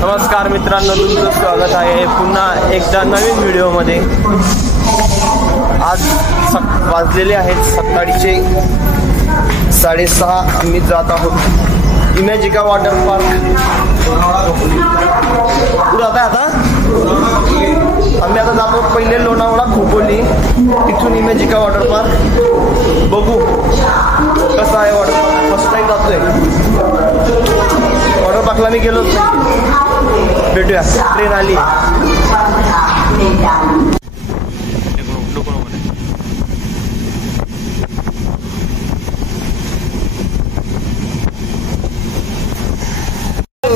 नमस्कार मित्रांनो, तुमचं स्वागत आहे पुन्हा एकदा नवीन व्हिडिओमध्ये। आज वाजलेले आहेत सकाळचे 6:30। आम्ही जात आहोत इमॅजिका वॉटर पार्क। कुठं आता आम्ही आता जातो पहिले लोणावळा खोपोली, तिथून इमॅजिका वॉटर पार्क। बघू कसं आहे वॉटर पार्क, फर्स्ट टाइम जातोय वॉटर पार्कला, मी गेलोच नाही। भेटूया, ट्रेन आली।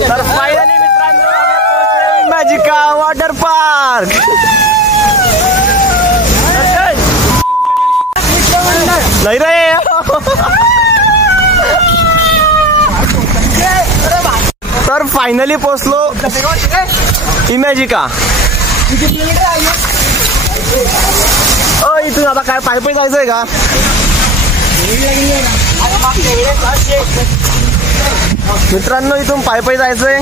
तर फायनली मित्रांनो इमॅजिका वॉटर पार्क। नाही रे, तर फायनली पोहोचलो इमॅजिका। इथून आता काय पायी पायी जायचंय का? मित्रांनो इथून पायी पायी जायचंय,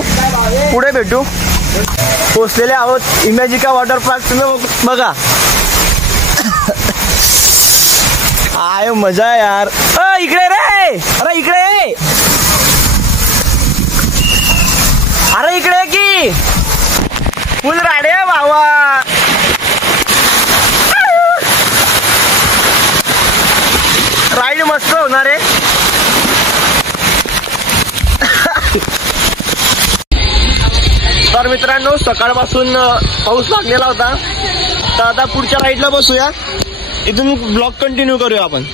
पुढे भेटू। पोहोचलेले आहोत इमॅजिका वॉटर पार्क। तुम्ही बघा, आय मजा आहे यार। इकडे रे, अरे इकडे, अरे इकडे की फुल राडे बाबा। राईड मस्त होणार आहे। तर मित्रांनो सकाळपासून पाऊस लागलेला होता, तर आता पुढच्या राईडला बसूया। इथून ब्लॉग कंटिन्यू करूया आपण।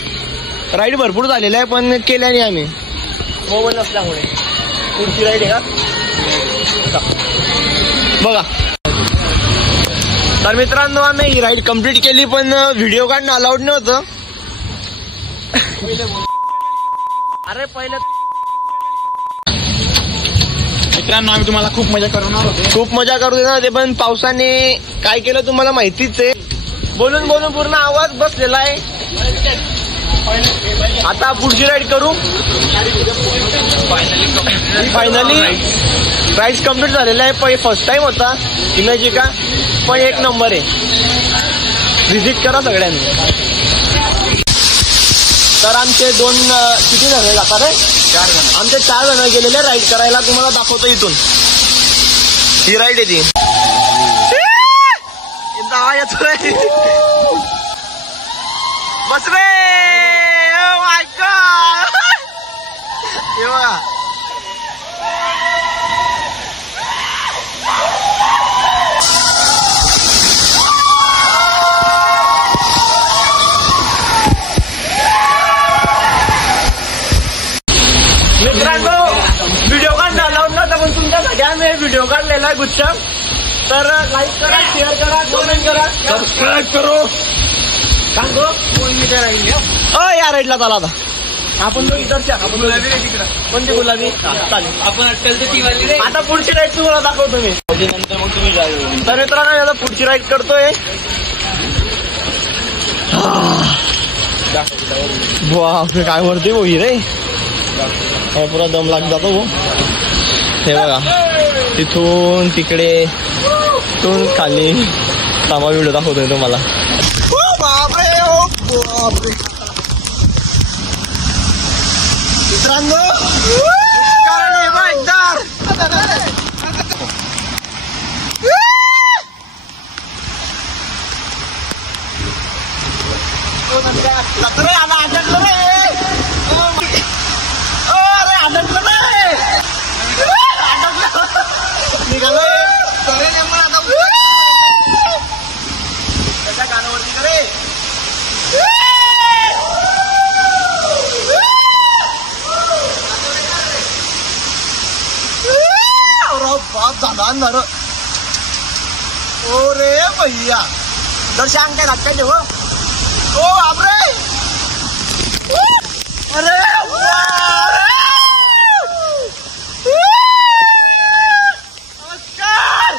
राईड भरपूर झालेला आहे पण केल्या नाही आम्ही, मोबाईल नसल्यामुळे। पुढची राईड आहे का बघा। तर मित्रांनो आम्ही ही राईड कंप्लीट केली, पण व्हिडिओ काढणं अलाउड नव्हतं। अरे पहिले मित्रांनो आम्ही तुम्हाला खूप मजा करणार होतो, खूप मजा करू देणार ते, पण पावसाने काय केलं तुम्हाला माहितीच आहे। बोलून बोलून पूर्ण आवाज बसलेला आहे। आता पुढची राईड करू। फायनली राईड कम्प्लीट झालेला आहे। फर्स्ट टाइम होता इमॅजिका, पण एक नंबर आहे। व्हिजिट करा सगळ्यांनी। तर आमचे किती जण जातात रे? 4 जण। आमचे 4 जण गेलेले राईड करायला, तुम्हाला दाखवतो इथून। ही राईड आहे ती। येतोय बस रे, ओ माय गॉड, हे बघा। मित्रांनो व्हिडिओ काढणं अलाउड नव्हतं, पण तुमच्यासाठी आम्ही व्हिडिओ काढलेला आहे गुच्छ। तर लाईक करा, शेअर करा, कमेंट करा, सबस्क्राईब करो। सांगो या राईडला चला आता आपण इकडच्या, आपण गुलाबी तिकडं कोणती गुलाबी चालेल, आपण अटकलची ती वाली। आता पुढची राईड तुम्हाला दाखवतो मी, नंतर मग तुम्ही जाऊ। तर मित्रांनो आता पुढची राईड करतोय। बापरे काय वरती बोई रे, पुरा दम लाग जातो वो। हे बघा, तिथून तिकडे, तिथून खाली। थांबा व्हिडिओ दाखवतोय तुम्हाला। बापरे, ओ बापरे मित्रांनो, ओरे भैया दर्शन काय धक्का देव। ओ बापरे, अरे नमस्कार,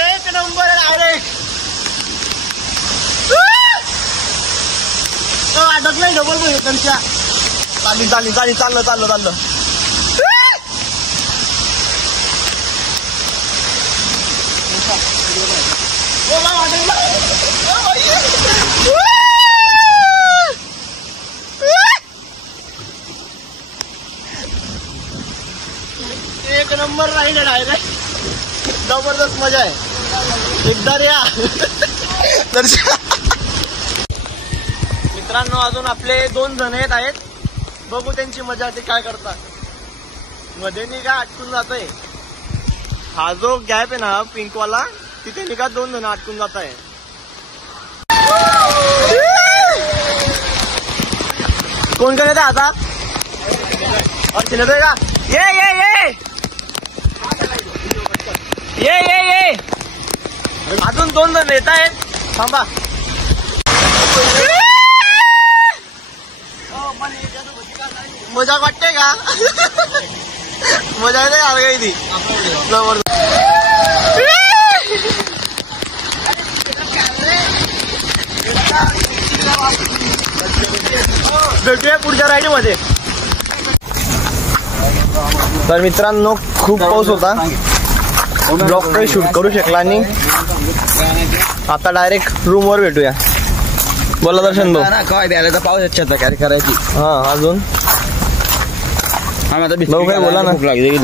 एक नंबर डायरेक्ट। अडकलंय डबल बोल त्यांच्या। चालली चालली चालली चाललं चाललं चाललं एक नंबर राईड आहे डायरेक्ट, जबरदस्त मजा आहे. एकदा या मित्रांनो. अजून आपले 2 जण आहेत, बघू त्यांची मजा ते काय करतात. मध्ये निघा अटकून जातोय. हा जो गॅप आहे ना पिंकवाला, तिथे निघा 2 जण अटकून जात आहे. कोण करत आहे आता? अर्चना येतोय का? ये ये ये ये ये ये अजून 2 जण येत आहेत. थांबा. मजा वाटते का? मजा येते का ती जबरदस्त. भेटूया पुढच्या राईड मध्ये. तर मित्रांनो खूप पाऊस होता, ब्लॉग काही शूट करू शकला नाही. आता डायरेक्ट रूम वर भेटूया. बोला दर्शन भाऊ. काय द्यायला पाऊस अच्छा काय करायची. हा अजून भाऊ काय बोला ना. जय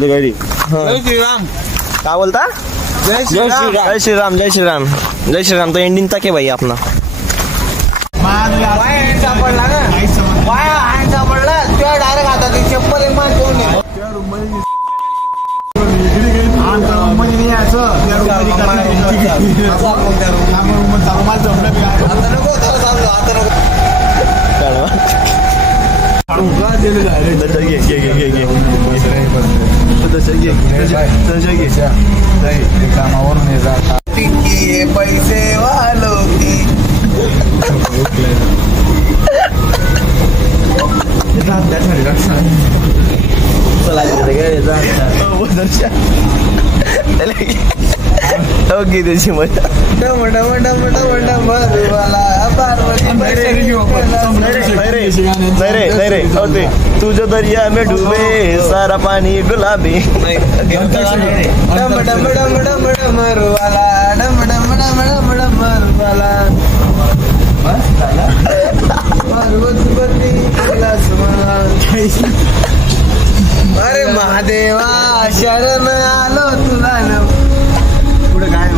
श्रीराम. काय बोलता? जय श्रीराम. जय श्रीराम. जय श्रीराम. जय श्रीराम. तो एंडिंग तक आहे भाई अपना. हँड सापडला ना, वाया हँड सापडला त्या डायरेक्ट आता ती चप्पल एक मान घेऊन ये. कामावरून पैसे वालो ओके त्याची मजा. नाही रे होते तुझ्या दर्या में डुबे सारा पाणी गुलाबी. अरे महादेवा शरण आलो तुला न. पुढे काय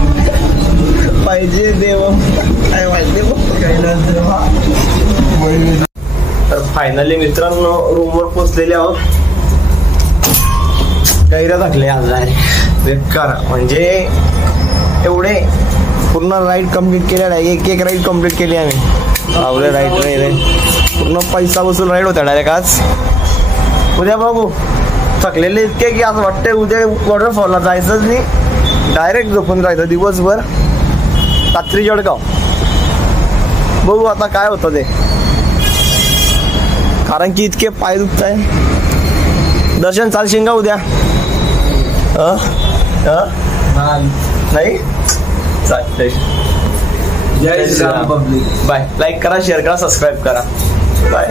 पाहिजे देव काय माहिती. तर फायनली मित्रांनो रूमवर पोचलेले आहोत. कैऱ्या टाकले आज बेकार. म्हणजे एवढे पूर्ण राईड कम्प्लीट केल्या नाही. एक राईड कम्प्लीट केली आम्ही. आवडे राईड नाही रे, पूर्ण पैसा वसूल राईड होता डायरेक्ट आज. उद्या बघू. थकलेले इतके की असं वाटतंय उद्या वॉटरफॉलला जायचंच नाही, डायरेक्ट झोपून राहायचं दिवसभर. रात्री जळगाव. बघू आता काय होतं ते, कारण की इतके पाय दुखत आहे. दर्शन चालशील का उद्या? नाही चालतंय. जय श्रीराम पब्लिक. बाय. लाईक करा, शेअर करा, सबस्क्राईब करा. बाय.